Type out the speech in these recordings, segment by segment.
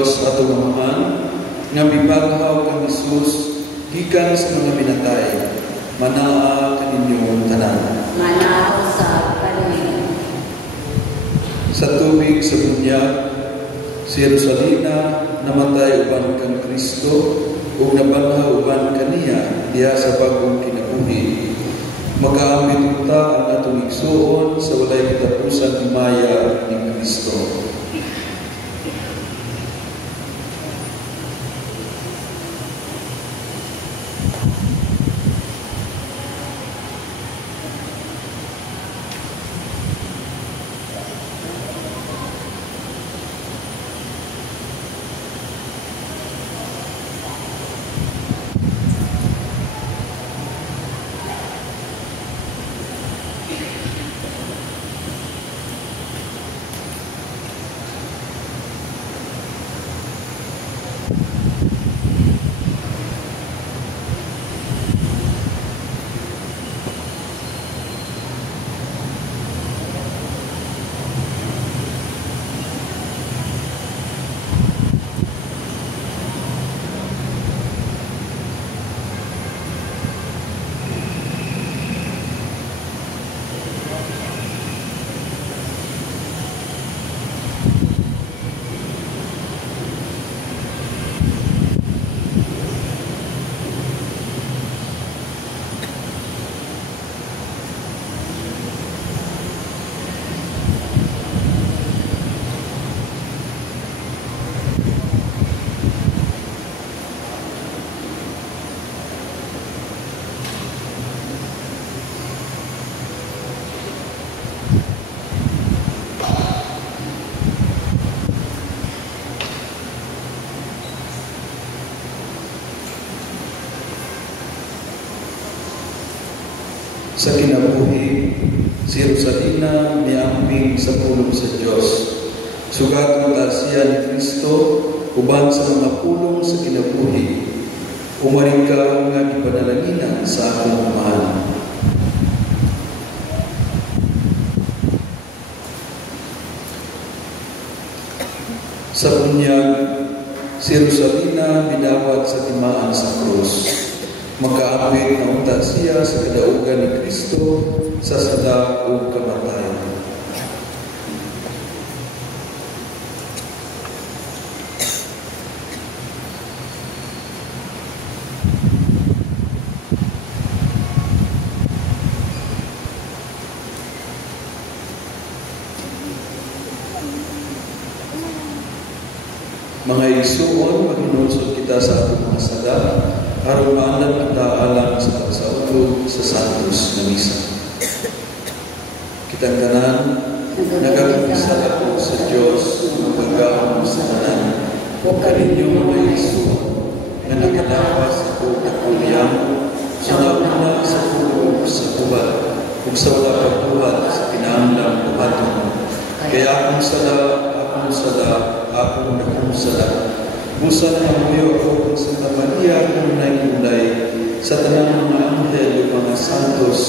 Dios atong Amahan nga mibaghaw kang Hesus gikan sa mga binatay, manaa kaninyong tanan. Manaa sa kanin. Sa tubig sa bunyag, si Rosalina namatay uban kang Kristo ug nabangha uban kaniya diha sa bagong kinabuhi. Makaambit ta ang atong igsuon sa walay katapusan himaya ni Kristo. Sa kinabuhi, si Rosalina miamping sa pulong sa Diyos. Sugatong siya ni Kristo, uban sa mga pulong sa kinabuhi. Umaring ka nga ipanalangina sa akong Amahan. Sa bunyag, si Rosalina bidawat sa timaan sa krus. Makaapit na unta siya sa kadaugan ni Kristo sa sada o kamatayan. Mga igsuon, maghinunsod kita sa atong mga sada, aron maalam kita alang sa pagsaulog sa Santos na Misa. Kitang tanan, nagagapisa ako sa Diyos ng pagkaon sa tanan, o kaninyong mga igsuon, na nakalapas ako kakuliang, sa nauna sa pulog sa kubat, kung sa wala pagkuhat sa pinahanglang buhaton. Kaya akong sada, akong nakusala. Busa na hamuyo ako kung sa Maria kung nagiulay sa tanang mga anghel o mga santos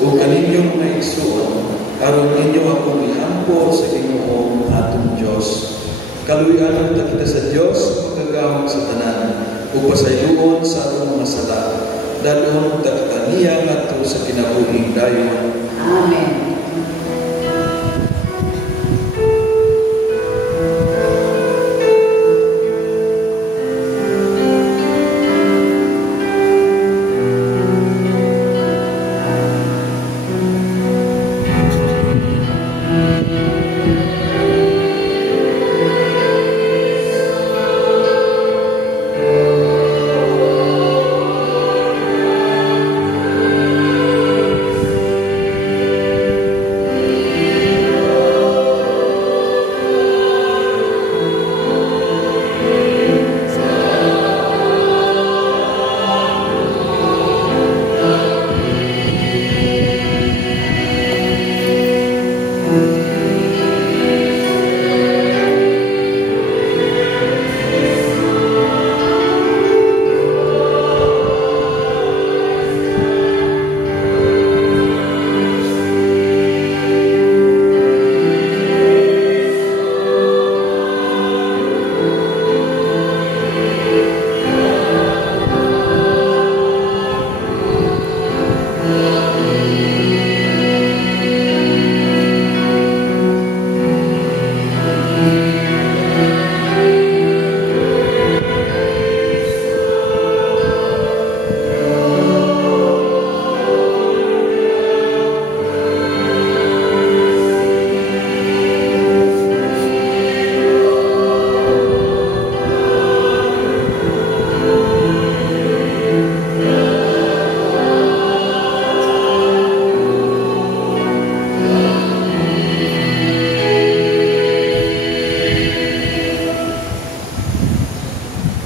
o kaninyong mga igsuon, aron ninyo akong iampo sa Ginoong atong Diyos. Kaluyan ta kita sa Diyos, magagawang sa tanan, o pasayloon sa atong mga sala, dalon ta kita niya ato sa kinabuhing dayon. Amen.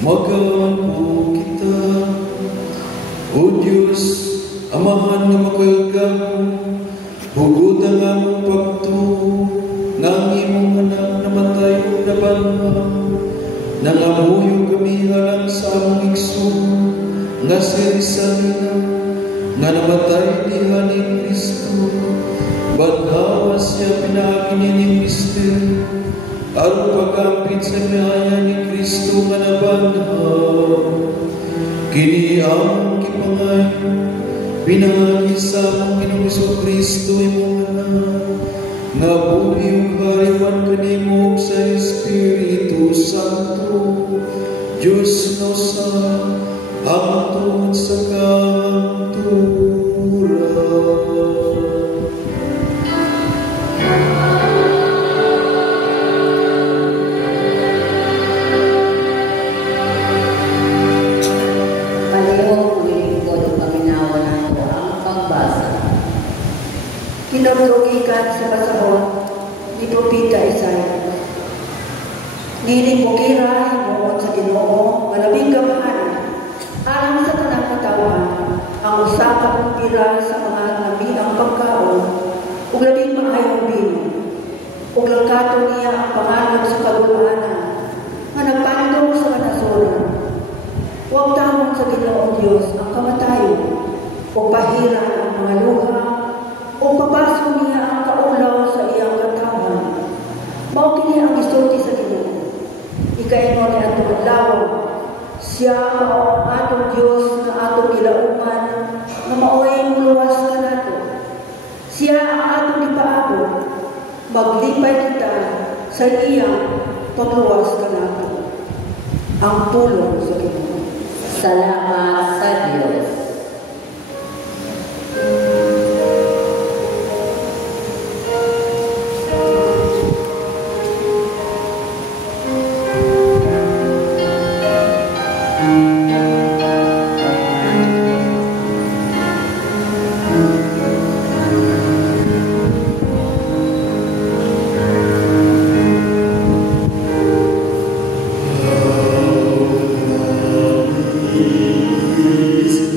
Magaan po kita, O Diyos, Amahan nga makagamo, hugutan nga mong pagtuo, nga imong anak namatay na banham, nangamuyo kami halang sa among igsoon, nga sirisalina, nga namatay diha ni Kristo, banhawa siya pinagi niya ni Mister, aron pagkapit sa biyaya ni Kristo nga nabanham. Kini ang kipangayon, pinagi sa among Ginoong Kristo imong anak, nga buhi ug hariwan kanimo sa Espiritu Santo, Diyos no sa hangtod sa kahangturan. Kinagdugikan sa basahon ni Propeta Isaiah. Ngining bukira himuon sa Ginoo malabing gamahan alang sa tanang katawan ang usa ka pira sa mga namiang pagkaon ug labing maayong bino. Ug lakato niya ang pangalog sa kaluluanan nga nagpandong sa kanasuran. Huwag tamon sa Ginoong Diyos ang kamatayon o pahiran ang mga luha o papaso niya ang kaulaw sa iyang katawan. Mao kini ang isulti sa Ginoo. Ikaingon ni atong adlaw, siya mao ang atong Dios na atong gilauman, nga maoy muluwas kanato. Siya ang atong gipaabot, maglipay kita sa iyang pagluwas kanato. Ang tulong sa Ginoo. Salamat sa Diyos. Is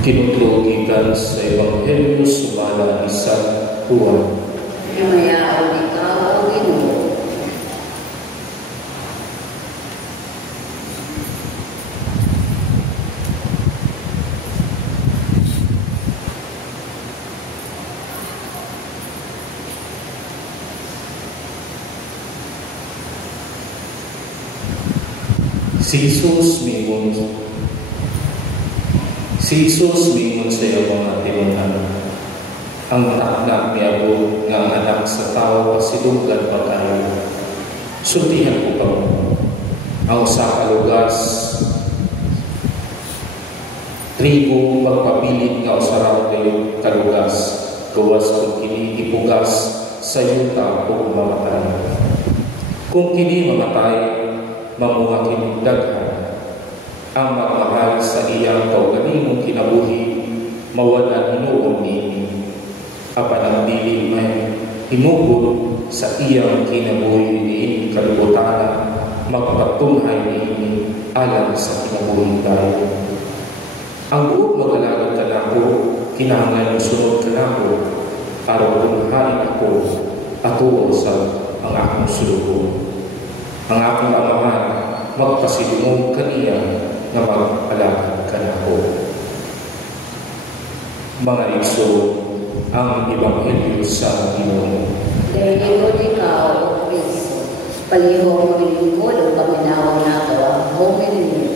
Kinutulugitan sa Ebanghelyo sumala ni San Juan. Himayaon ikaw, O Ginoo. Si Jesus mingon sa iyo mga tinunan, ang anak ni Abu nga anak sa tao pasilugan pa kayo. Sultihan ko pa mo, ang usa ka lugas, trigo magpabilid nga usarap kayo kalugas, gawas kung kini ipugas sa yuta o mamatay. Kung kini mamatay, mamuha kini daghan. Ang magmahal sa iyang kauganimong kinabuhi, mawala hinuon nini. Apan ang dili may hinugod sa iyang kinabuhi niini kalibutan, magpatunhay niini alam sa kinabuhi tayo. Ang buong mag-alagad ka na ako, kinahanglan sunod ka na ako, para tunhain ako at tuon sa ang akong sulugo. Ang akong amahan, magpasilumong kaniya na mag-alagad ka na ako. Mga igso, ang Ebanghelyo sa Ginoo. Dahil ikaw, O Kristo, palihong mo lingkod ang paminawa na ito ang hominin.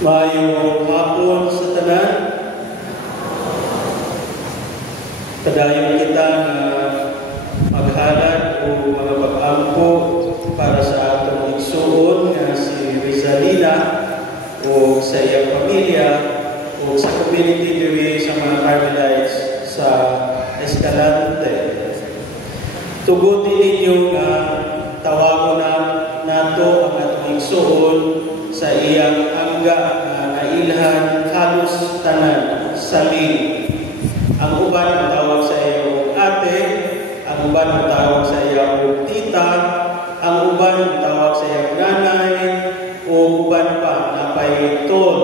Mayong hapon sa tanan. Padayon kita na maghalad o mga pag-ampo para sa atong igsuon nga si Rizalina o sa iyang pamilya o sa community diri sa mga Carmelites sa Escalante. Tugutin ninyo na tawagon na nato nato ang atong igsuon sa iyang angga na nailhan halos tanan saling. Ang uban tawag sa iyang ate, ang uban tawag sa iyang tita, ang uban tawag sa iyang nanay, o uban pa na paytol,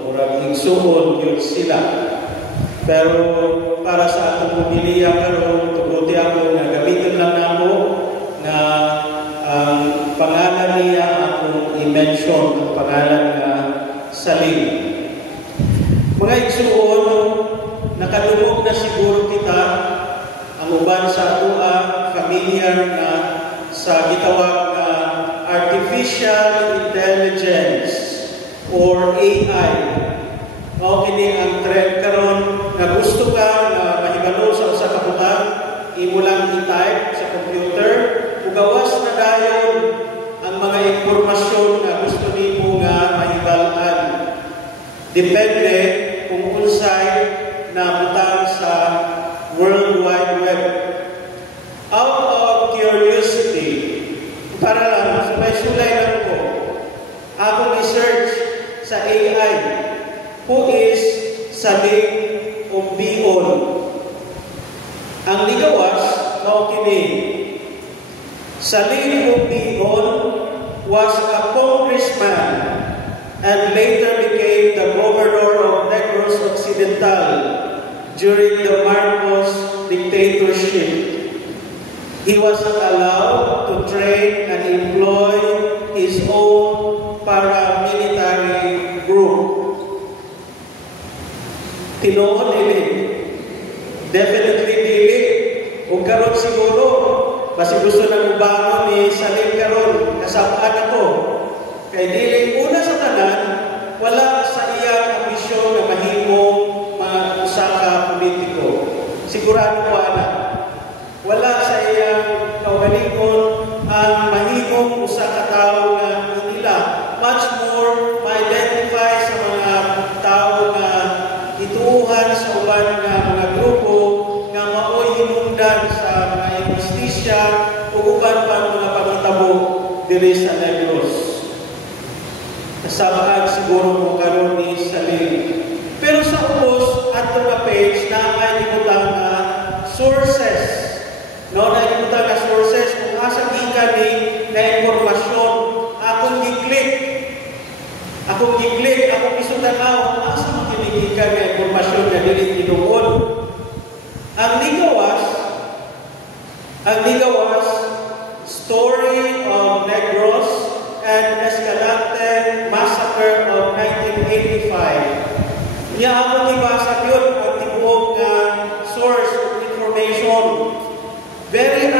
murag igsuon yun sila. Pero para sa atong pamilya karon, tuguti ako nga gamiton lang namo na ang pangalan niya akong i-mention, ang pangalan nga Saling. Mga igsuon, nakadungog na siguro kita ang uban sa atua familiar na sa gitawag na artificial intelligence or AI. Mao kini ang trend karon nga gusto ka na mahibalo sa usa ka butang, imo lang i-type sa computer, ug gawas na dayon ang mga impormasyon nga gusto nimo nga mahibal-an. Depende kung unsay na butang sa World Wide Web. Out of curiosity, para lang, may sulay lang ko, ako research sa AI, who is Saling Umbion. Ang ligawas, mao kini. Saling Umbion was a congressman and later became the governor of Negros Occidental during the Marcos dictatorship. He was allowed to train and employ his own paramilitary group. Tinuod dili. Definitely dili. Kung karon siguro, basi gusto nang ubangon ni Saling karon, kasabaan ako. Kay dili una sa tanan, wala sa iyang ambisyon na mahimong usaka politiko. Sigurado ko ana. Wala sa iyang kaugalingon ang mahimong usa ka tawo nga inila. Much more ma-identify sa mga tawo nga ituuhan sa uban nga mga grupo nga maoy hinungdan sa mga justisya o uban pa mga pangitabo diri sa Negros. Kasabaan siguro mo karon ni Saling. Pero sa ubos ato nga page na ay gibutang nga sources. No, na gibutang nga sources kung asa gikan ni na impormasyon akong gi-click. Akong isutanaw asa mo gikan nga impormasyon nga dili tinuod. Ang ligawas Story of Negros and Escalante Massacre of 1985. Niya ako ibasa yun ang tibuok nga source of information. Very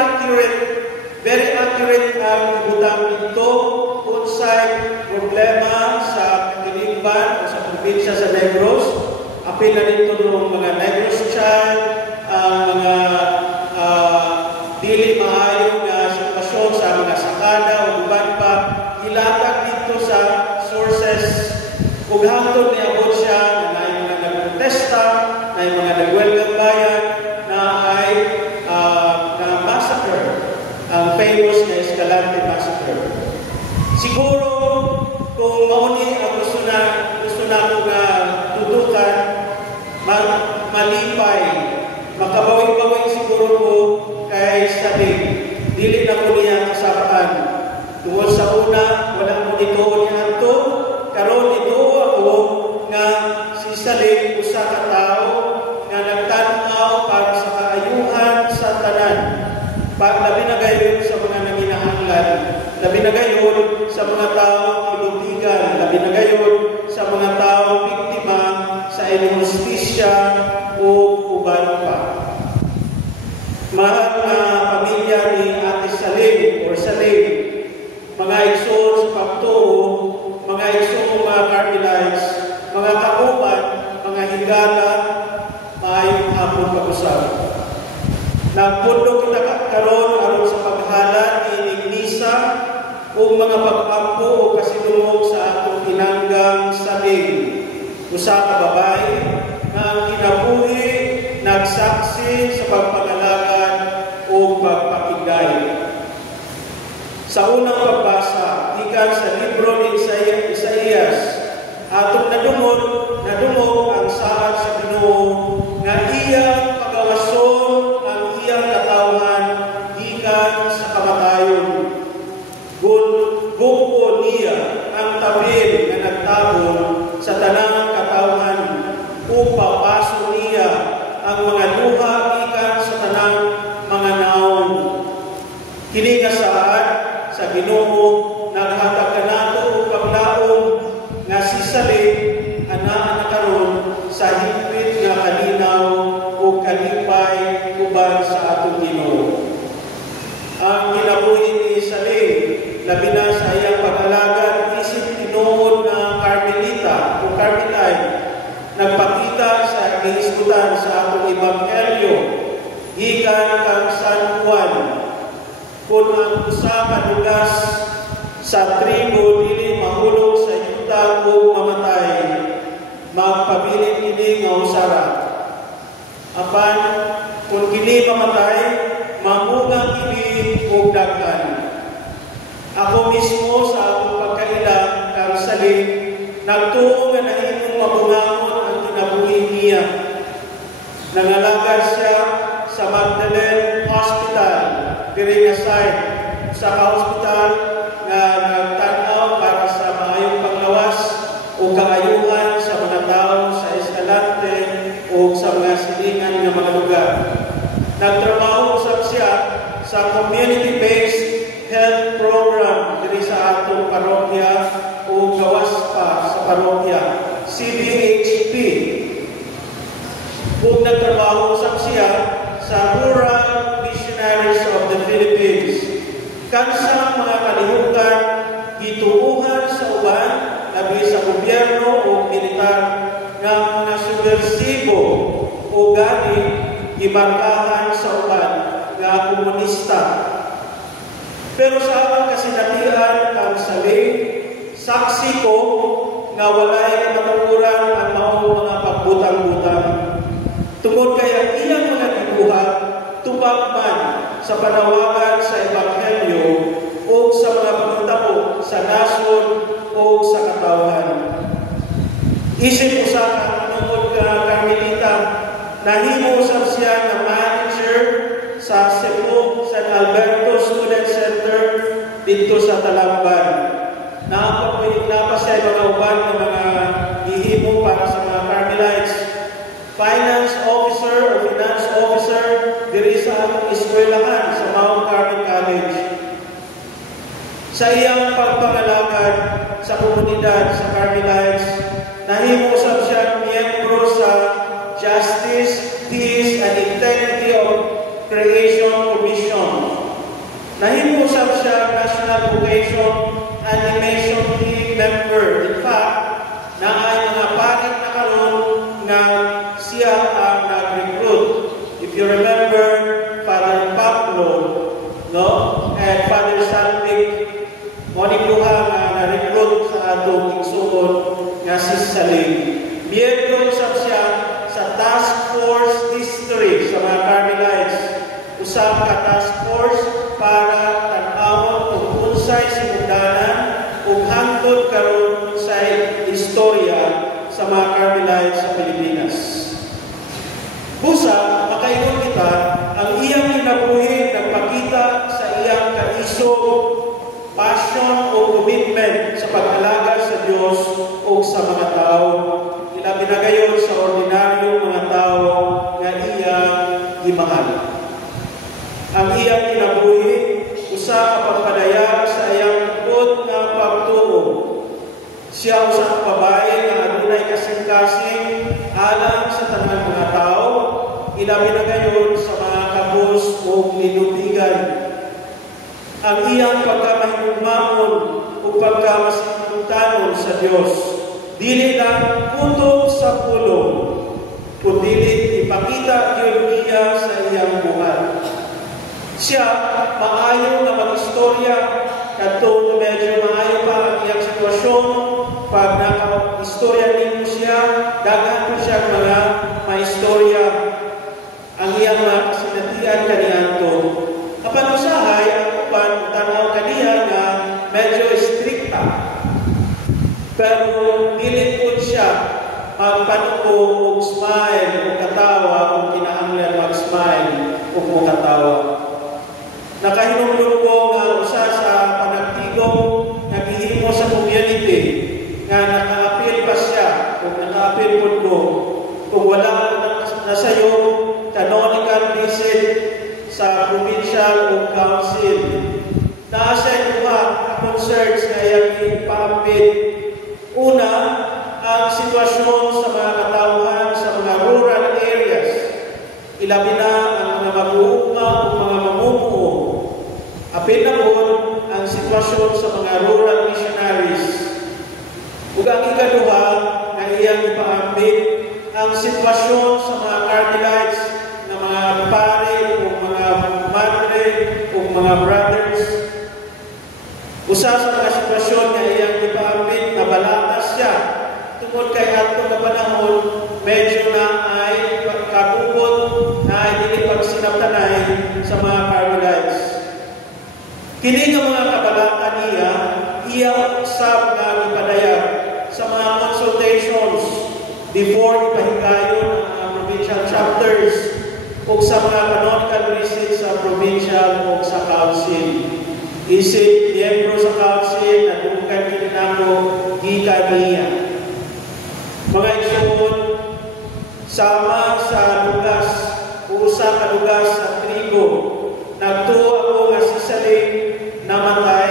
accurate ang ibutang dito unsay problema sa katilingban o sa probinsya sa Negros. Apil na dito ng mga Negros child, ang mga dili maayo nga sitwasyon sa mga sakada o uban pa, ilatag dito sa sources. Kung hangtod ni abot siya na yung mga nagprotesta, na yung mga nagwelgang bayan, na ay na massacre, ang famous na Escalante Massacre. Siguro, kung mauni ang gusto na ko nga tutukan, malipay, makabawing-bawing siguro ko kay Saling. Dili na ko niya kasapaan. Tungkol sa una, wala mo dito niya ito. Karon ito ako nga si Saling usa ka tao nga nagtanaw para sa kaayuhan sa tanan. Labi na gayon sa mga nanginahanglan. Labi na gayon sa mga tao ilubigan. Labi na gayon sa mga tao biktima sa injustisya o uban pa. Mahal na pamilya ni Ate Saling or Saling, mga igsoon sa pagtuo, mga igsoon mga Carmelites, mga kauban, mga higala, maayong hapon pag-usap. Nagpundo kita karon aron sa paghala ni Nisa o mga pag-ampo o kasidungog sa atong tinanggang Saling. Usa ka babae na ang kinabuhi nagsaksi sa pagpangalagan o pagpakigay. Sa unang pagbasa, niya ang tabil na nagtabon sa tanang katawan upang paso niya ang mga luha ikan sa tanang mga naong. Kini nga saan sa Ginoo naghatag kanato upang laom nga sisalin ana karon sa higpit nga kalinaw o kalipay uban sa atong Ginoo. Ang kinabuhi ni Saling labi na sa iyang pag-alagad isip tinuod na Carmelita o Carmelite nagpakita sa gihisgutan sa atong ebanghelyo gikan kang San Juan kung ang usa ka lugas sa tribo dili mahulog sa yuta o mamatay magpabilin kini nga usara apan kung kini mamatay mamugang kini og daghan. Ako mismo sa akong pagkailang kang Saling nagtuo nga nahimong mabungamon ang kinabuhi niya. Nangalagad siya sa Magdalene Hospital, diri nga site sa hospital nga nagtanaw para sa maayong panglawas o kaayuhan sa mga tao sa Escalante o sa mga silingan nga mga lugar. Nagtrabaho usab siya sa community-based health program diri sa atong parokya o gawas pa sa parokya, CDHP. Kung nagtrabaho usab siya sa Rural Missionaries of the Philippines. Kansang mga kalihukan gituuhan sa uban labi sa gobyerno o militar nga mga subversibo o gani imarkahan sa uban nga komunista. Pero sa akong kasinatian kang Saling, saksi ko nga walay katapuran ang maong mga pagbutang-butang. Tungod kay ang iyang mga gibuhat tubag man sa panawagan sa ebanghelyo o sa mga pagtabo sa nasod o sa katawhan. Isip usa ka tungod ka Carmelita, nahimo usab siya nga manager sa Cebu San Alberto Student Center dito sa Talamban. Napa siya mga uban ng mga gihimo para sa mga Carmelites. Finance officer o finance officer diri sa atong eskwelahan sa Mount Carmel College. Sa iyang pagpangalagad sa komunidad sa Carmelites, nahimo usab siya miyembro sa Justice, Peace, and Integrity of Creation Commission. Nahimo usab siya National Vocation Animation Team member. In fact, naay mga pangit na karon nga siya ang nag-recruit. If you remember, Father Pablo, no? And Father Salvic, monipuha nga na-recruit sa atong igsuon nga si Saling. Miyembro usab siya sa Task Force History sa mga Carmelites. Usab ka task force para tan-awon kung unsay sinugdanan ug hangtod karon sa istorya sa mga Carmelites sa Pilipinas. Busa, makaingon kita, ang iyang kinabuhi nagpakita sa iyang kaisog, passion o commitment sa pag-alaga sa Diyos o sa mga tao. Ilabi na gayon sa ordinaryo mga tao nga iyang gimahal. Ang iyang kinabuhi, usa ka pagpadayag sa iyang tungkod nga pagtuo. Siya usa ka babae nga adunay kasing-kasing alang sa tanang mga tao, ilabi na gayon sa mga kabus o linutigan. Ang iyang pagkamahigugmaon o pagkamasinuntanon sa Diyos, dili lang kutob sa pulo, kundi ipakita yun niya sa iyang buhay. Siya, maayo na mag-istorya, kadto medyo maayo pa ang iyang sitwasyon, pag naka-istorya ninyo siya, daghan po siya mga maistorya, ang iyang mga kasinatian kaniyanto. Apan usahay, ang upan, tanaw kaniya na medyo strikta. Pero dili po siya magpanuko o smile o katawa kung kinahanglan mag-smile o katawa. Nakahinumdum ko nga usa sa panagtigong naghihimo sa community nga naka-appeal pa siya o naka-appeal po ko kung wala na sayo canonical visit sa provincial o council. Nasa iba concerns na yung ipaambit. Una, ang sitwasyon sa mga katauhan sa mga rural areas. Ilabi na ang mga mag-uuma o mga mamumuo. Apil na po ang sitwasyon sa mga rural missionaries. Ug ang ikaduha na iyang ipaambit ang sitwasyon sa mga Carmelites na mga pare o mga madre o mga brothers. Usa sa mga sitwasyon na iyang ipaambit na balatas siya tungod kay ato na panahon medyo na ay kakubot na ay dili pagsinabtanay sa mga Carmelites. Kini nga mga kabalata niya, iya usab nga ipadayag sa mga consultations before ipahigayon ang provincial chapters o sa mga canonical visits sa provincial o sa council. Isip miyembro sa council na dugkan kinako gikan niya. Mga igsoon, sama sa lugas, usa ka lugas sa trigo, nagtuo ako nga sisaling namatay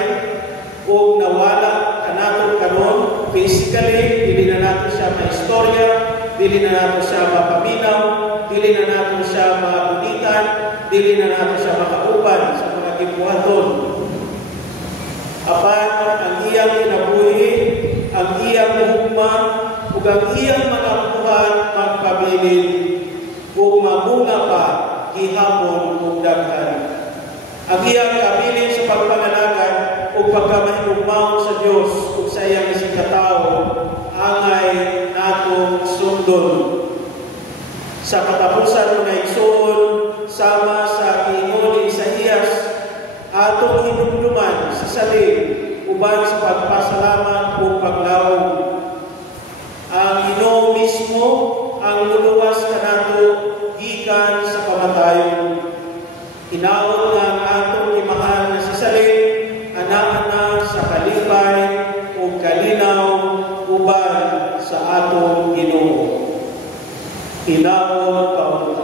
o nawala kanaton kanon physically, dili na nato siya maistorya, dili na nato siya mapaminaw, dili na nato siya mabunitan, dili na nato siya makauban sa mga gibuhaton. Apan ang iyang kinabuhi, ang iyang hukma, ug ang iyang mga buhat magpabilin ug mamunga pa gihapon ug daghan. Ang iyang kabilin sa pagpanganagan ug pagkamahigugmaon sa Dios ug sa iyang isang katao angay natong sundon. Sa katapusan ng igsoon sama sa giingon ni Isaías, atong hinumduman sa salig uban sa pagpasalamat ug paglawom. Ang Ginoo mismo ang luluwas kanato gikan sa kamatayon. Hinaot nga ang atong imahal na sasalig, anak-anak sa kalipay o kalinaw uban sa atong Ginoo. Hinaot paunta.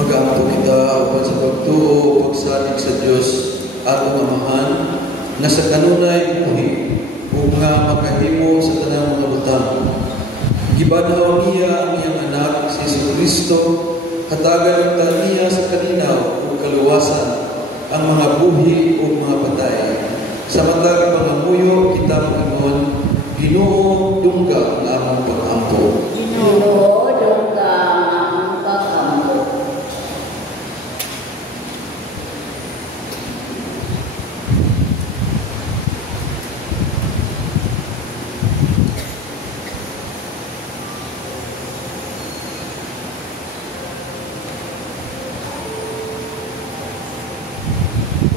Mag-amto kita upang sa pagtuo, pagsalig sa Diyos, atong amahan, na sa kanunay buhi, ug nga makahimo sa tanang mga butang. Gibanaw niya ang iyang anak, si Jesucristo, hatagan ang niya sa kalinaw ug kaluwasan, ang mga buhi ug mga patay. Sa matag pangamuyo, kita mag-ingon, Ginoo, dungga ang among pag-ampo. Ginoo, dungga ang pag-ampo.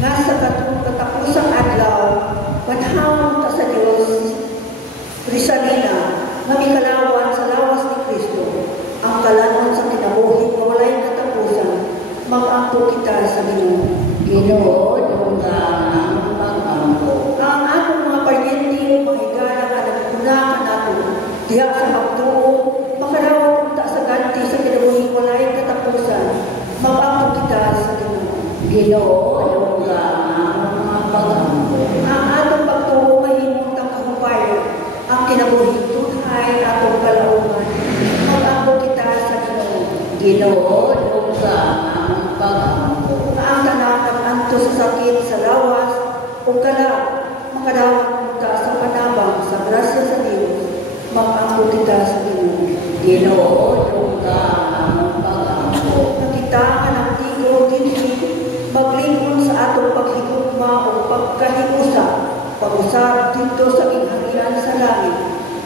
Nasa katapusang adlaw, panahon ta sa Dios, Risalina, nga mikalawan sa lawas ni Kristo, ang kalanon sa kinabuhi nga walay katapusan, mag-ampo kita sa Ginoo. Ginoo, dungga ang pag-ampo. Ang atong mga paryente, mga higala nga nagpuna ka nato, diha sa magtuo, makalawan ta sa ganti sa kinabuhi walay katapusan, mag-ampo kita sa Ginoo. Ginoo, dungga ang pag-ampo. Ang atong pagtuo mahimong kahupayo, ang kinabuhi tunay atong kalauman, mag-ampo kita sa Ginoo. Ginoo, dungga ang pag-ampo. Ang tanang anto sa sakit sa lawas, o kala, makadawat kita sa panabang sa grasya sa Diyos, mag-ampo kita sa Ginoo. Ginoo, dungga ang pag-ampo. Nakita ka ng tigo, dinhi, maglingon sa atong paghigugma pagtugma o pagkahiusa, pag-usab dito sa ingharian sa langit,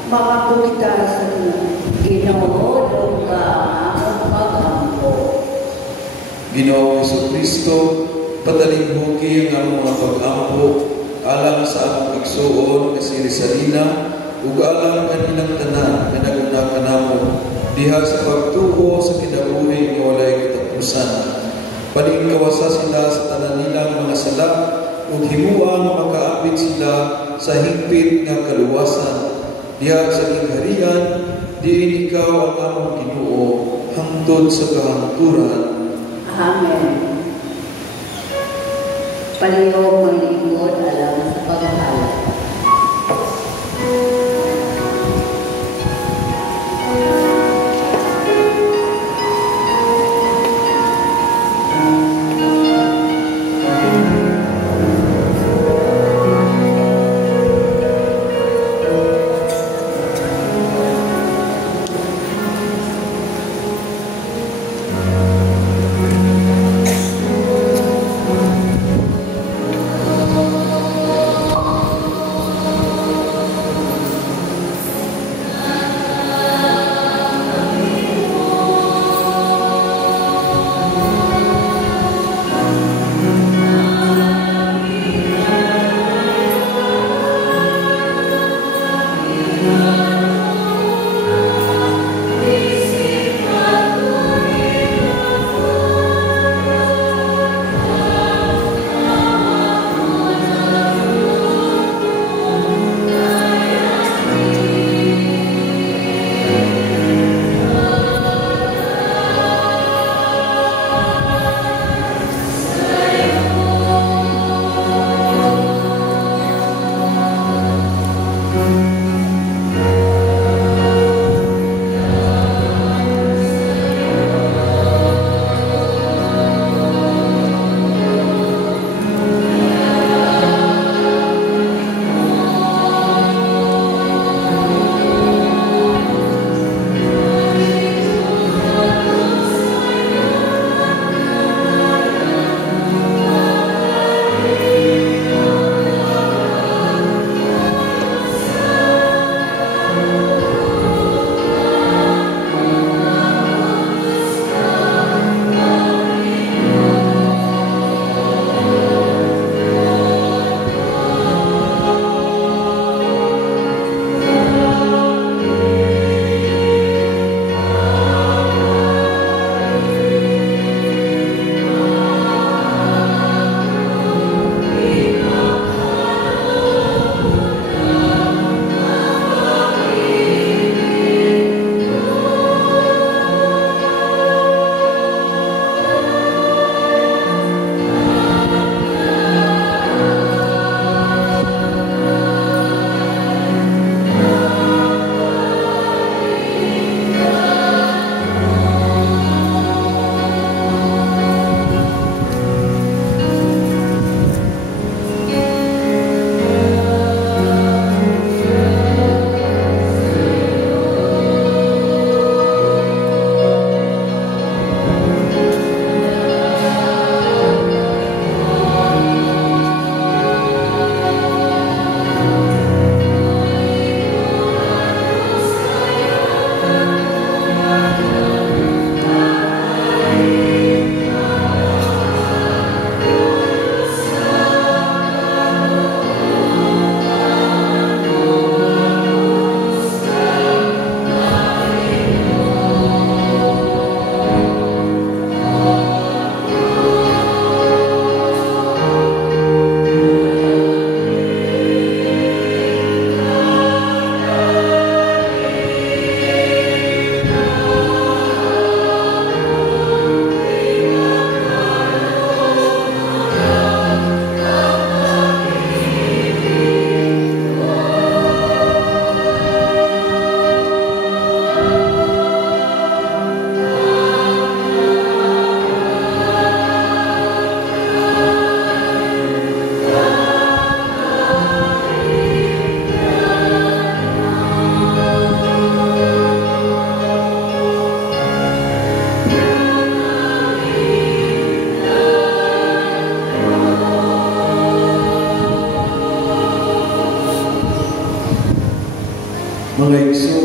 mga bukita sa Ginoo. Ginoo, ka ang pag-ampo. Ginoong Jesucristo, patalinghugi ang mga pag-ampo alang sa among igsuon nga si Rizalina ug alang kanilang tanan nga naguna kanamo diha sa pagtuo sa kinabuhi nga walay katapusan. Palingkawasa sila sa tanan nilang mga sala ug himuang makaapit sila sa higpit nga kaluwasan diha sa ingharian diin ikaw ang among Ginoo hangtod sa kahangturan. Amen. Palihog mga lingkod alam sa paghahalap.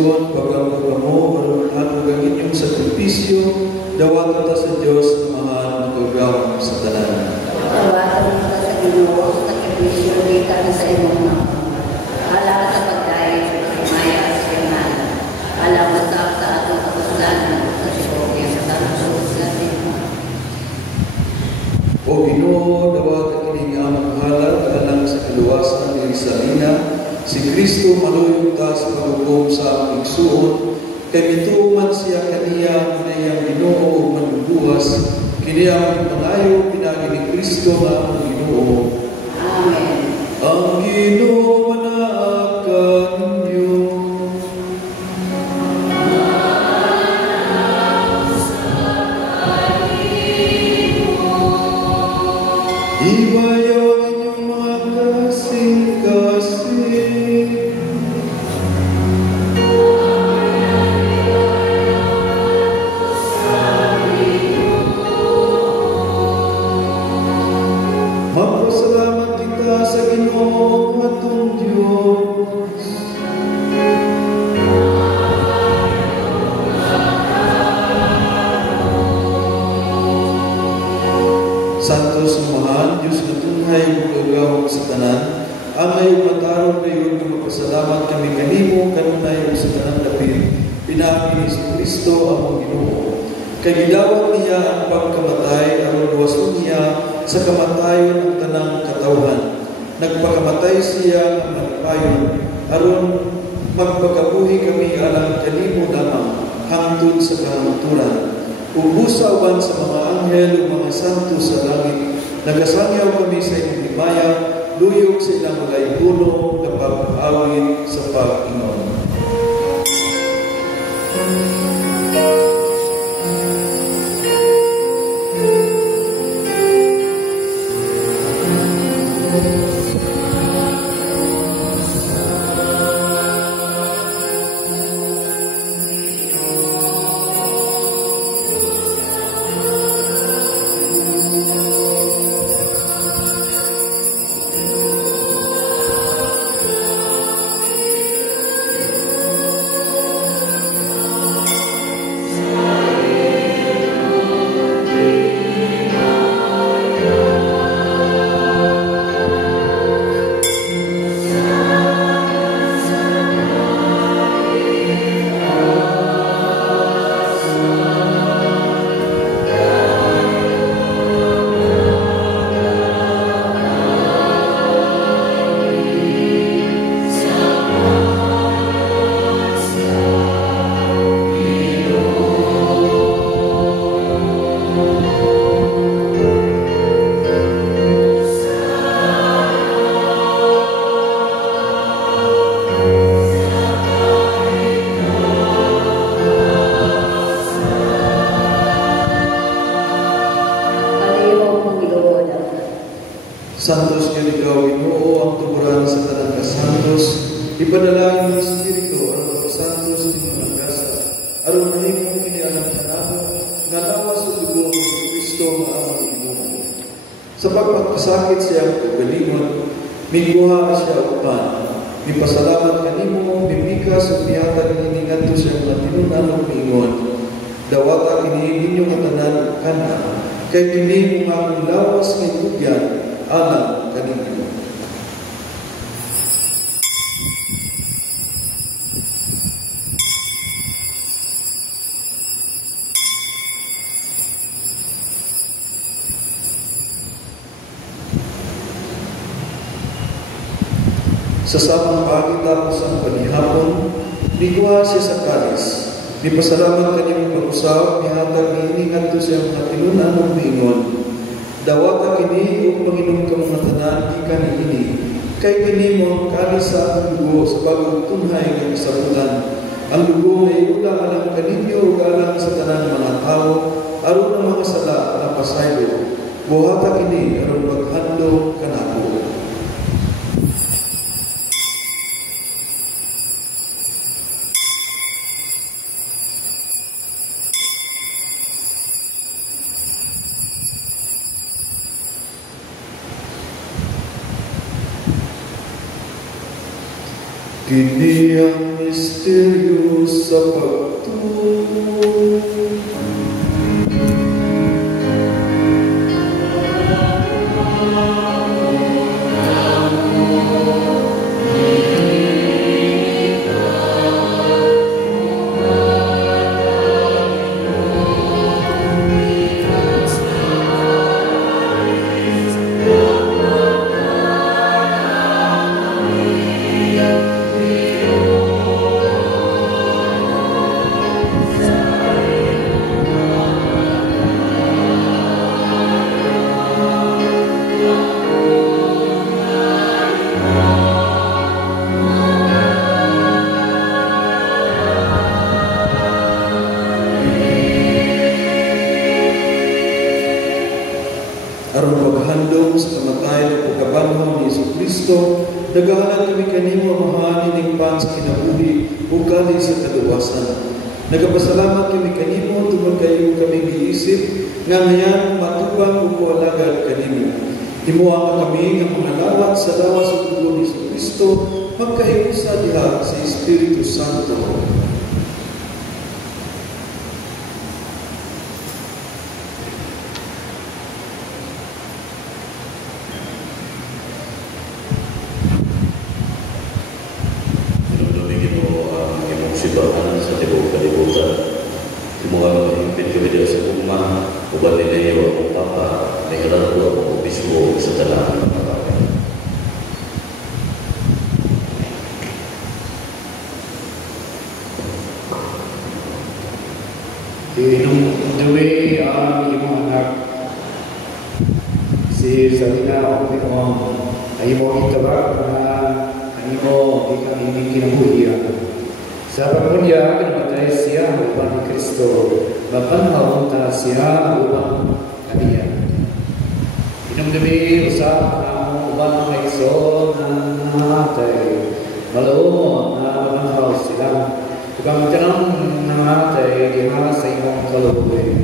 igsoon pagambag mo aron hatag ang inyong sakripisyo dawat ta sa Dios nga mahal magagaw sa tanan. Tawatan mo ka sa Ginoo sa sakripisyo kita na sa imong mga. Ala ka sa pagdayon sa kamaya at siyangan. Ala masap sa atong kapasalanan sa sipokya sa tanong sa Ginoo. O Ginoo, dawat ang ining amang halal alang sa kaluwasan ni Salina, si Kristo maluyong ta sa paghukom sa aming igsuon, kay mituman siya kaniya kaniyang Ginoo ug manbubuhas, kini aming pangayo pinagi ni Kristo nga among Ginoo. Amen. Ang Ginoo manaakan ninyo. Ibayaw ang inyong mga kasing-kasing. Magpasalamat kita sa Ginoo atong Diyos. Santos Sumahan, Diyos na tunhay magagawa sa tanan, ang ngayong matarong ngayon na magpasalamat kami kanimo kanunay sa tanan dapit, pinagi ni Kristo ang Ginoo. Kay gidawat niya ang pagkamatay aron luwason niya sa kamatayon ng tanang katawhan. Nagpakamatay siya ang nagpayon aron magpakabuhi kami alang kanimo lamang hangtod sa kahangturan. Ubusa uban sa mga anghel o mga santo sa langit, nagasangyaw kami sa inyong himaya, luyog sa ilang mga ibuno na pag-awit sa Panginoon. Santos nga ikaw, Ginoo, ang tuburan sa tanang kasantos, ipadalangin ng Espiritu, ang pagsantos ng mga kasa, aron mahimong kinialang panahon, nga lawas sa dugo sa Kristo nga amang Ginoo. Sa pagpagkasakit siya ang paggalingon, mingguha siya upan, mipasalamat kanimo, mipikas ug mihatag hiningadto siya nga tinunan ug miingon. Dawata kini ninyo katanan kana, kay kini mga lawas nga tugyan alam kanino. Sa samang pagkitapos ang panihapon, nikuha siya sa kalis. Nipasalamat kanimo pag-usap, mihatag hiningadto siya mga tinunan ug miingon. Dawata kini ug Panginoon ka mga tanan gikan ini. Kay kini mo kalis sa akong dugo sa bagong tunhay nga kasabutan. Ang dugo nga iula alang kaninyo ug alang sa tanan mga tao aron ang mga sala na pasaylo. Buhata kini aron paghandom kanako. Kini ang misteryo sa pagtuo. Aron paghandom sa kamatay o pagkabanhaw ni Jesucristo, nagahanan kami kanimo mahanin ning pan sa kinabuhi ug gali sa kaluwasan. Nagapasalamat kami kanimo tungod kayo kami giisip nga ngayon matubang ug alagad kanimo. Himuha kami nga mga lawat sa lawas sa dugo ni Jesucristo magkaiusa diha sa Espiritu Santo. Sibahan sa tibok kalibutan. Timuha mahimpit kami dia sa umma, uban nila yung akong papa, may halal ko akong obispo sa talaan ng marami. Duwi ang iyong anak, si Salina Opinom, ay mo itabak na ay mo ikang ining kinabuhiyan. Sa pagpunya, kinamatay siya ang upang ni Kristo. Mapanahon ta siya ang upang kaniya. Inumdumi, usap na upang ang maikso na namatay. Malao na mapanahon sila. Kung tanong namatay, diha sa imong kalubuhay.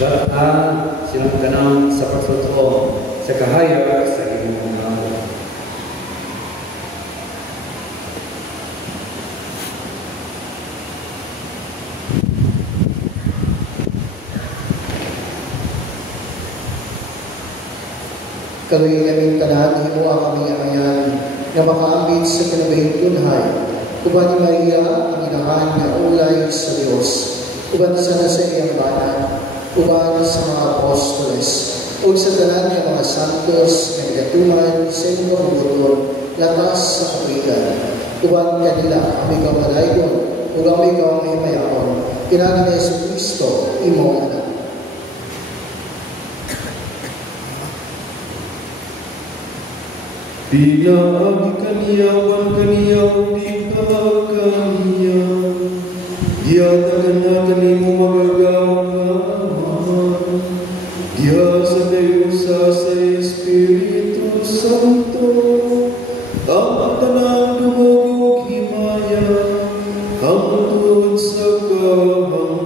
Dahil silang tanong sa pagsuto, sa kahayag sa imong mga. Kaluhin kaming tanan, himuha kaming amayan, na makaambit sa kinabahing tunhay. Uban ni Maria, ang inahan na ulay sa Diyos. Uban sana sa iyang bana, uban sa mga apostoles, o sa tanan ng mga santos na nagatuman sa inyong buton, lakas sa kapigan. Uban kanila, kami kamalayon, o kami may mayakon, kinanin na Jesucristo, imong anak. Pinaagi kaniyawan kaniyaw di kaniya. Diyatagan na kanimo magagawan. Diya sa dayusa sa Espiritu Santo. Ang tanang dumugog himaya. Hangtod sa kahangturan.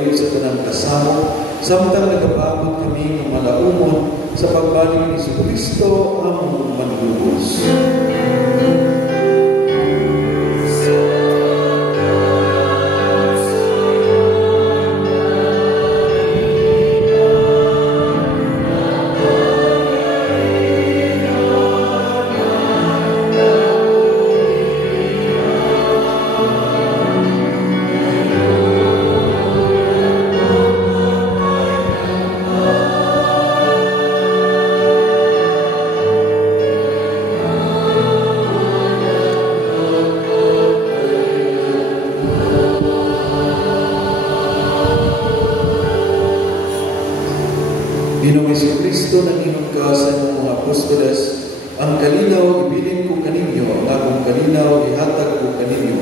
gayud sa tanang kasamo, samtang nagapabot kami ng malaumon sa pagbalik ni Kristo ang manlubos. Ginoong Kristo, nag-inom ka sa inyong mga apostoles, ang kalinaw ibilin ko kaninyo, ang akong kalinaw ihatag ko kaninyo.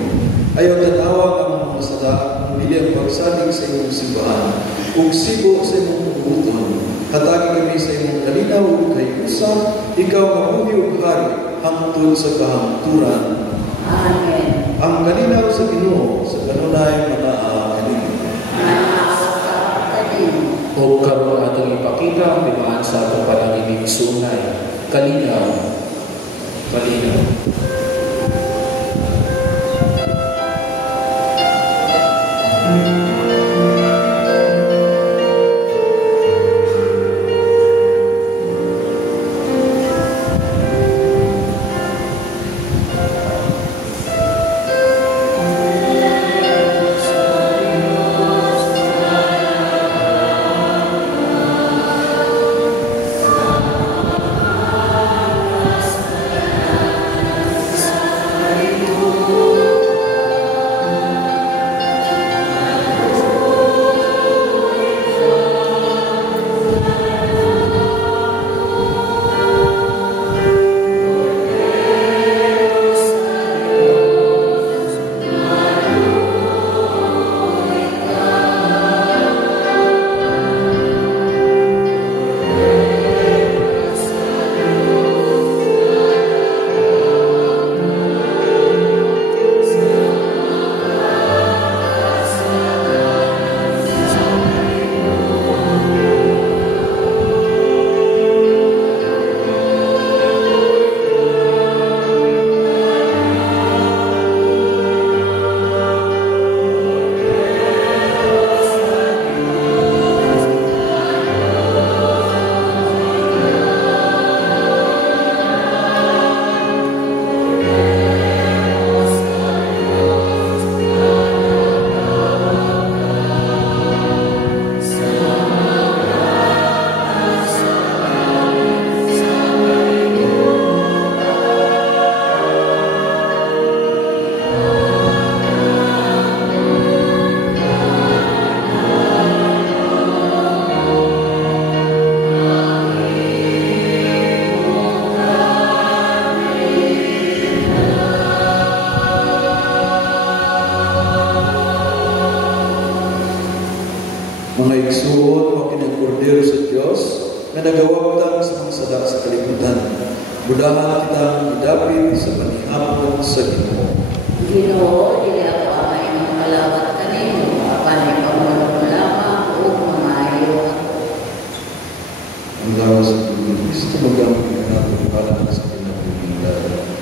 Ayaw tanawa ang mga masada, ang bili ang pagsalig sa inyong simbahan, kung sibo sa inyong puguton. Hatagi kami sa inyong kalinaw kay Usa, ikaw mabuhi o hari, hangtod sa kahangturan. Amen. Ang kalinaw sa Ginoo, sa kanunay manaa kaninyo. O karon atong ipakita ang timaan sa atong pananginig sunay. Kalinaw. Kalinaw. Mga igsuon o kinagkordero sa Diyos na nagawagtang sa mga sada sa kalibutan. Budahan kitang idapit sa panihapon sa Ginoo. Ginoo, dili ako amay ng malawat kanino, apan ikaw lamang o mamayo. Ang lawas ng Kristo magamit ng natin para sa pinagpipindahan.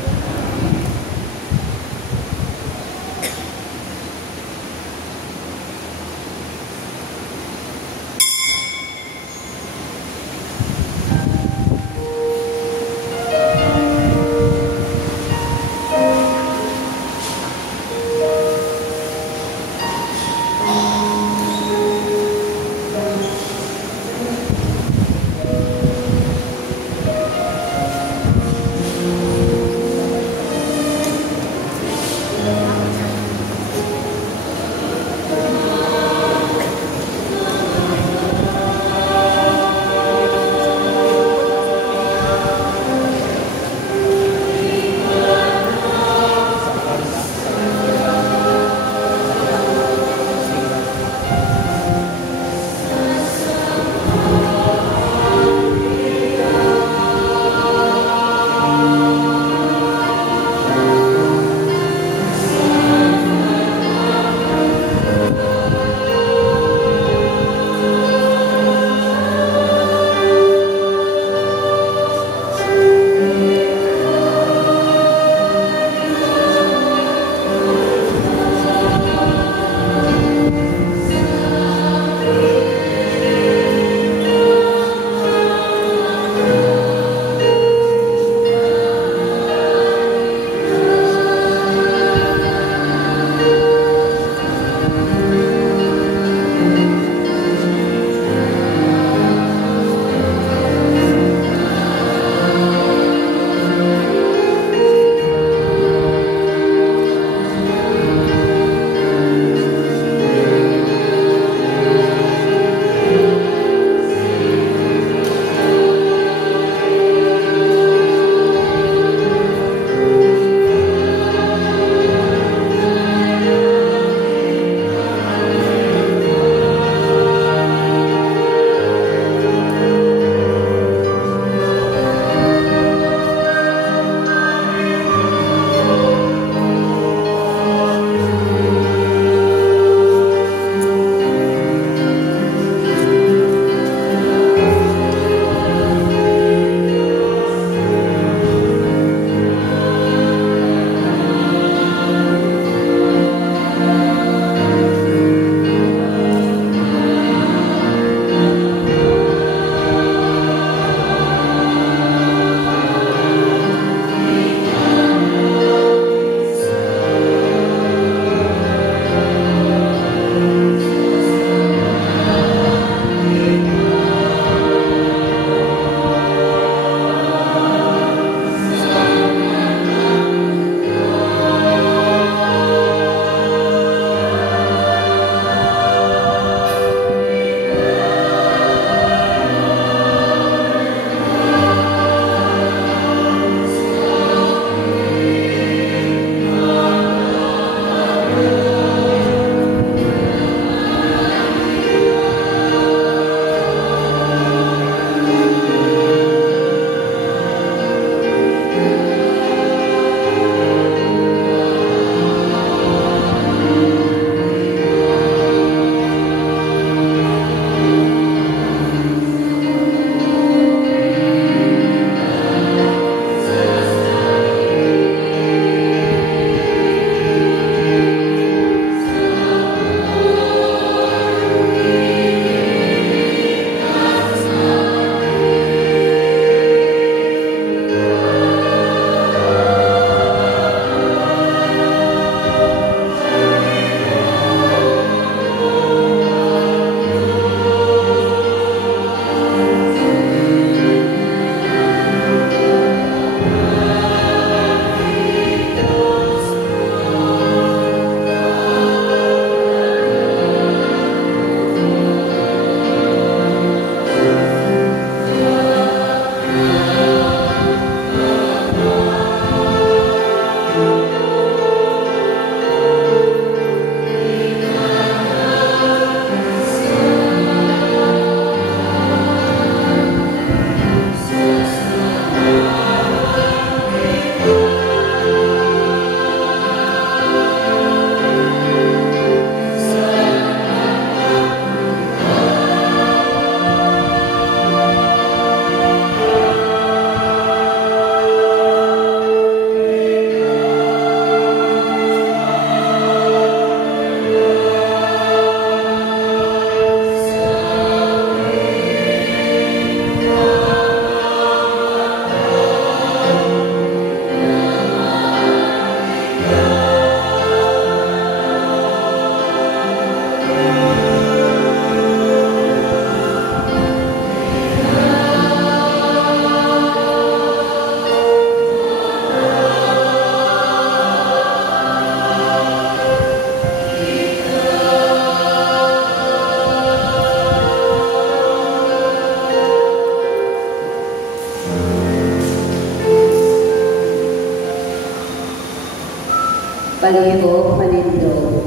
Paliho Manindog.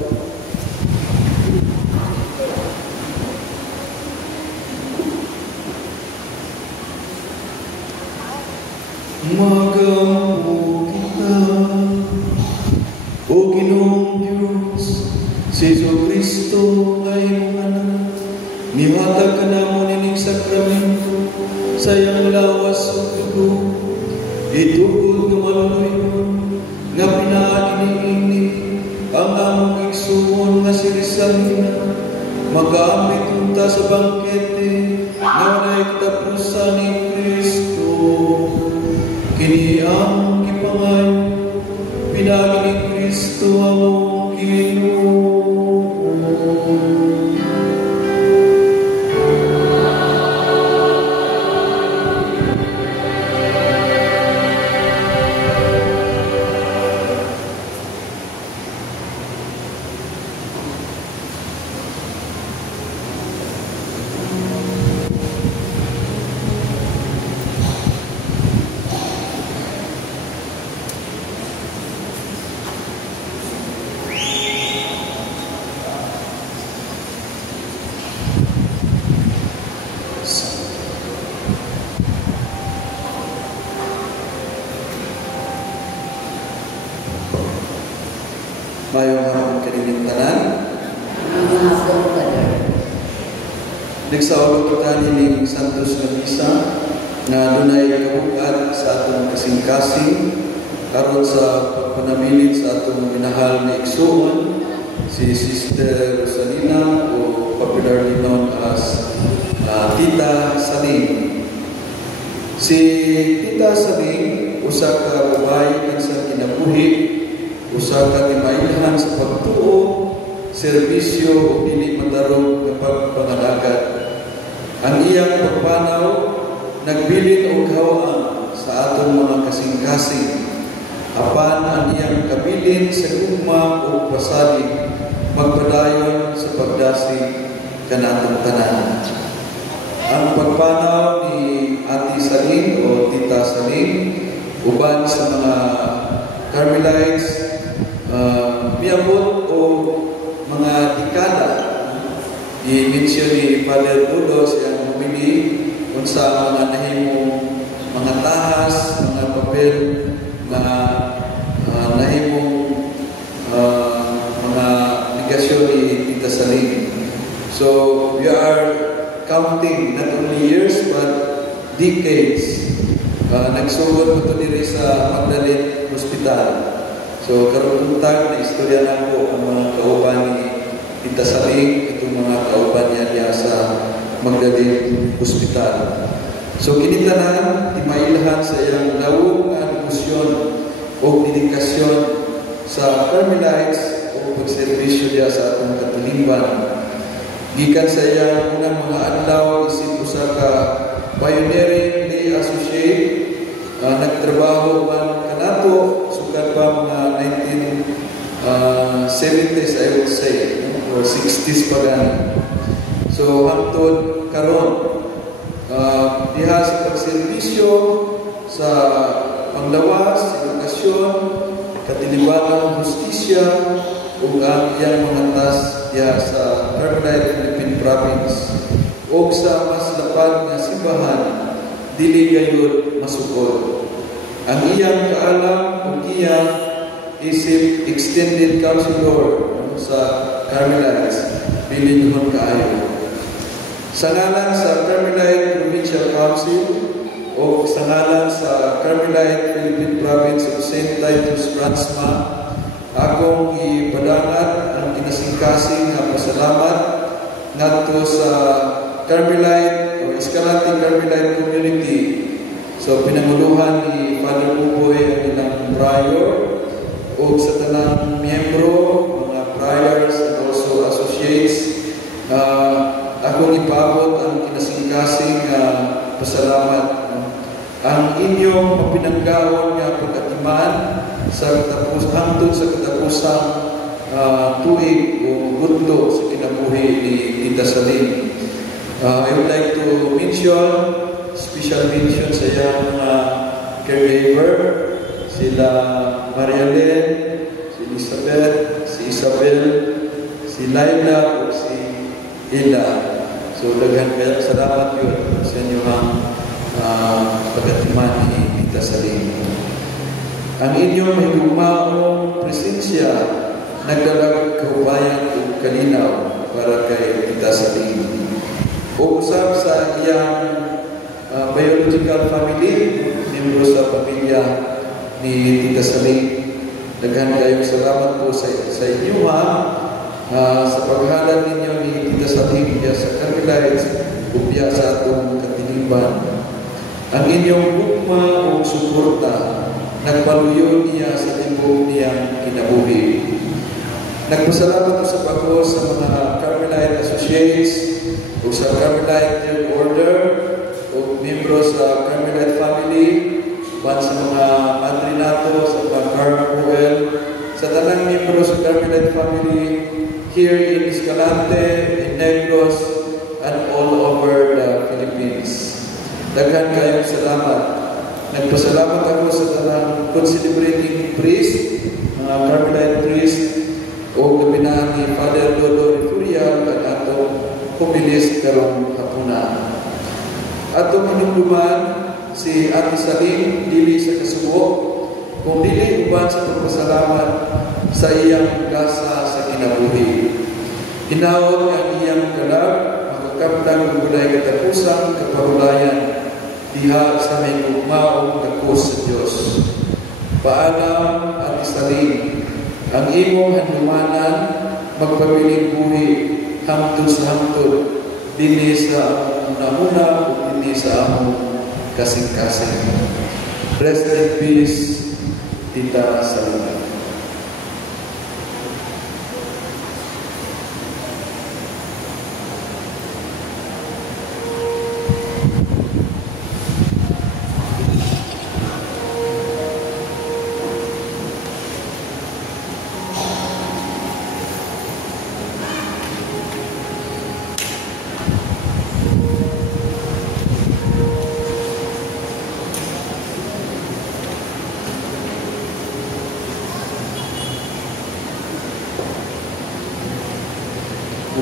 Magamu kita, O Ginoong Diyos, si Jesu Kristo ay mga nihatag ka namon ining sakramento sa iyang lawas o dugo, itugod ng maluloy nga pinaaninig ang among igsuon nga si Rizalina, magamit unta sa bangkete nga walay katapusan ni Kristo. Kini ang gipangayo, pinagi ni Kristo ang Ginoo. Mayong hapon kanilang tanan. Ang hapon Father. Nagsaulog kita nining Santos na Misa na dunay kabukat sa atong kasing-kasing karon sa pagpanamilit sa atong minahal na igsuon, si Sister Rosalina o popularly known as Tita Saling. Si Tita Saling, usa ka babae sa kinabuhi, usa ka timailhan sa pagtuo, serbisyo o dili matarong kapag pangalagat. Ang iyang pagpanaw nagbilin og hawaan sa atong mga kasing-kasing. Apan ang iyang kabilin sa gugma o pasalig magpadayon sa pagdasig kanatong tanan. Ang pagpanaw ni Ate Saling o Tita Saling uban sa mga Carmelites miabot o mga dekada. I-mention ni Father Udo siyang humili unsa mga nahimong mga tahas, mga papel na nahimong mga negasyon ni Tita Saling. So we are counting not only years but decades. Nagsugod ko ito diri sa Magdalene Hospital. So karon untag na istorya na po ang mga kauban ni Tita Saling, itong mga kauban niya sa Magdalene Hospital. So kinitanan, timailhan sa iyang lawong nga devotion o dedikasyon sa Carmelites o pagservisyo niya sa atong katulimban. Gikan sa iyang unang mga adlaw, isip usa ka pioneering lay associate, nagtrabaho man kanato sukad pa mga 1970s I would say, or 60s pa gani. So hangtod karon diha sa pagservisyo sa panglawas, edukasyon, katilibangan, justisya ug ang iyang mga task diha sa Carmelite Philippine Province ug sa mas lapad nga simbahan dili gayud masugod. Ang iyang kaalam ug iyang isip extended counselor sa Carmelites bilinhon kaayo. Sa ngalan sa Carmelite Provincial Council o sa ngalan sa Carmelite Philippine Province of St. Titus Transma, akong ipadangat ang kinasingkasing nga pasalamat ngadto sa Carmelite o Escalante Carmelite Community. So pinanguluhan ni Father Buboy ang ilang prior o sa tanang miyembro, mga priors and also associates. Akong ipaabot ang kinasingkasing pasalamat. Ang inyong mapinanggawon nga pag-atiman sa hangtod sa katapusang tuig o gudlo sa kinabuhi ni Tita Saling. I would like to mention, special mention sa iyang mga caregiver, sila Maria Len, Elizabeth, si Isabel, si Laila, o si Ila. So, daghan kaya salamat yun sa inyong pagkatiman ni Tita Saling. Ang inyong may gumaong presensya, nagdalag kaubayan o kalinaw para kay Tita Saling. O usap sa iyang biological family, membro sa pamilya ni Tita Saling. Daghan kayong salamat po sa inyo sa paghalad ninyo ni Tita Saling sa Carmelites upya sa atong katiliban. Ang inyong bukma o suporta nagpaluyo niya sa tibok niyang kinabuhi. Nagpasalamat sa ako sa mga Carmelite Associates o sa Carmelite Third Order o membro sa Carmelite Family, ban sa mga madrinato, sa mga Carmel, sa tanang membro sa Carmelite Family here in Escalante, in Negros, and all over the Philippines. Daghan kayong salamat. Nagpasalamat ako sa tanang concelebrating priest, mga Carmelite priest, o gabinaan ni Father Dodo Refurial at atong kumilis karong hapuna. Atong hinumduman si Ate Saling dili sa kasubo, kung dili uban sa pagpasalamat sa iyang gasa sa kinabuhi. Hinaot ang iyang kalag, makakamtang gulay katapusang kapahulayan diha sa may gugmaong dakos sa Diyos. Paalam, Ate Saling, ang imong handumanan magpabiling buhi hangtod sa hangtod dinhi sa una-una o dinhi sa among kasing-kasing. Rest in peace, Tita Saling.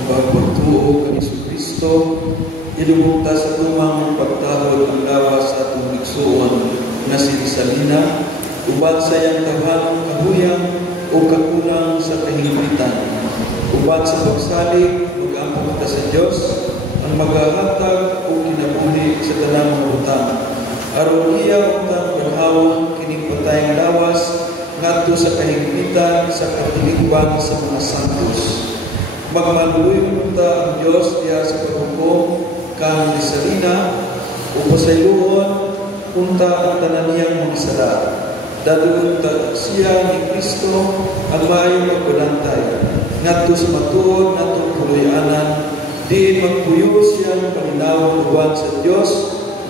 Pagpagtuo kay Jesucristo, ilubog ta sa tumang pagtahod ang lawas sa atong igsuon na si Salina, uban sa iyang tawhanong kahuyang o kakulang sa kahilitan, uban sa pagsalig, mag-ampong ta sa Diyos, ang maghahatag o kinabuhi sa tanang mga utang. Aron iya utang paghawang kining patayang lawas, ngadto sa kahilitan sa katiligban sa mga santos. Magmaluloy punta ang Diyos diya sa paghukom kang ni Salina o pasayluon punta ang tanan niyang mga sala. Dadulog ta siya ni Kristo ang maayong magbulantay ngadto sa matuod natong puluyanan di magpuyo siyang paninawang uban sa Diyos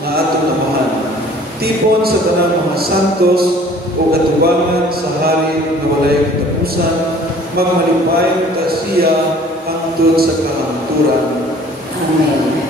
na atong amahan. Tipon sa tanang mga santos o katubangan sa hari na walay katapusan, magmalipayon ta siya hangtod sa kahangturan. Amen.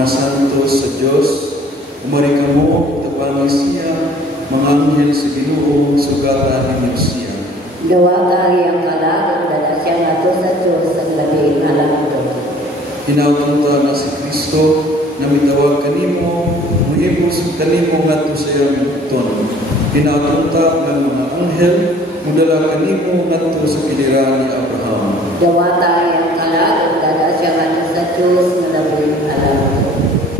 mga santos sa Diyos, umari kamo, tabangay siya, mga anghel sa Ginoo, sugatan ninyo siya. Gawa kari ang kalagot na siya nato sa Diyos ang labing alam ko. Hinautunta na si Kristo, na mitawag kanimo, muhipos kanimo ngadto sa iyang bukton. Hinautunta ng mga anghel, mudala kanimo ngadto sa kiliran ni Abraham. Gawa tayo ang kalagot na siya nato sa Diyos ang labing alam ko.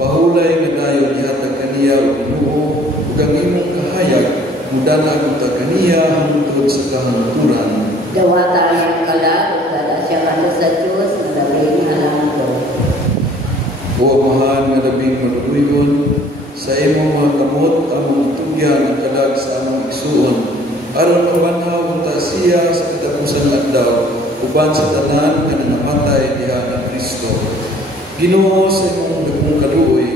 Pahulay nga dayon ihatag kaniya o Ginoo, ug ang imong kahayag, mudala unta kaniya hangtod sa kahangturan. Gawa tayo ang kalagot na siya nato sa Diyos ang labing alam ko. O Amahan nga labing malubuyon, sa imong mga kamot ang mga tugyan ang kalag sa among igsuon, aron kabanhaw unta siya sa katapusang adlaw, uban sa tanan nga nangamatay diha ni Kristo. Ginoo, sa imong dagkong kaluoy,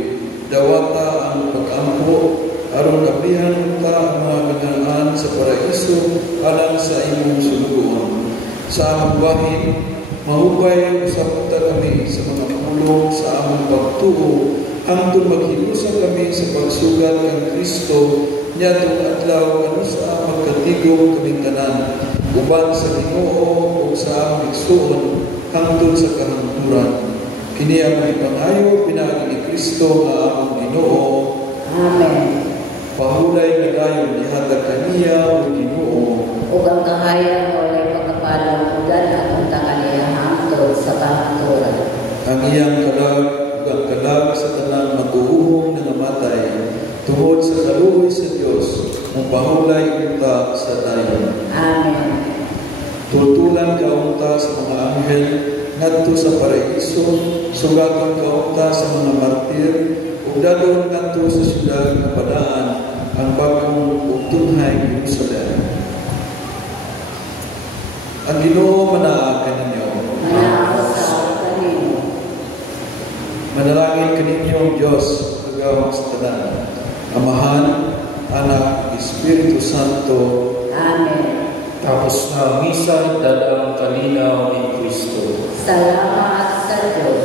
dawata ang pag-ampo, aron abrihan unta ang mga ganaan sa paraiso alang sa imong sulugoon. Sa among bahin, mahupay usap unta kami sa mga pulong sa among pagtuo, hangtod maghilusa kami sa pagsugat ng Kristo, niyadtong adlaw ano sa magkatigom kaming tanan, uban sa Ginoo o sa among igsuon, hangtod sa kahangturan. Kini ang ipangayo pinaagi ni Kristo nga among Ginoo. Amen. Pahulay nga dayon ihatag kaniya o Ginoo. Ug ang kahayag mo ay pagkapalang udan at unta kaniya hangtod sa kahangturan. Ang iyang kalag ug ang kalag sa tanang matuhong nangamatay, tungod sa kaluoy sa Dios, ang pahulay unta sa dayon. Amen. Tultulan ka unta sa mga anghel, ngadto sa paraiso, sugatan ka unta sa mga martir, ug dadon ngadto sa syudad nga padaan, ang bagong ug tunhay Jerusalem. Ang Ginoo manaa kaninyo. Manaa sa kanino. Manalangin kaninyo ang Diyos, kagawang sa tanan. Amahan, Anak, Espiritu Santo. Amen. Tapos na misa, dadang kalinaw ni Kristo. Salamat sa Diyos.